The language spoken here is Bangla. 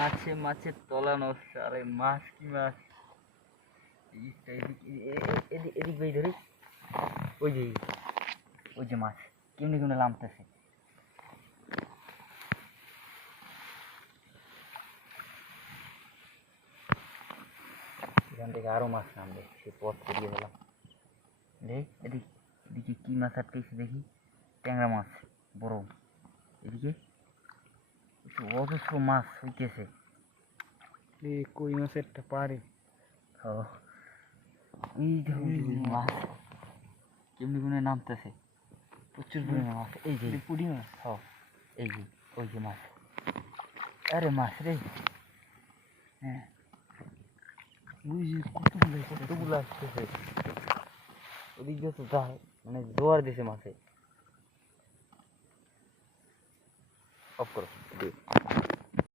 মাছে মাছের তলা নষ্ট, আরে মাছ কি মাছ? এদিক- এদিক ভাই ধরি ওই যে ওই যে মাছ, কেমনি কেমনি নামতেছে এখান থেকে আরও মাছ নামবে, সে পথ পেরিয়ে গেলাম। দেখ, এদিক, এদিকে কি মাছ আটকেছে দেখি। ট্যাংরা মাছ, বড়। এদিকে? একটু অজস্র মাছ হইতেছে। এই কই মাছেরটা পারে। ও এই দেখো মাছ কেমনি নামতেছে। প্রচুর পরিমাণে মাছ এই যে। পুরি মাছ। হ এই যে ওই যে মাছ। আরে মাছ রে। হ্যাঁ। বুঝি কতগুলো কতগুলো আসতেছে। ওদিক দিয়ে তো যায় মানে জোয়ার দিছে মাছে। অফ করো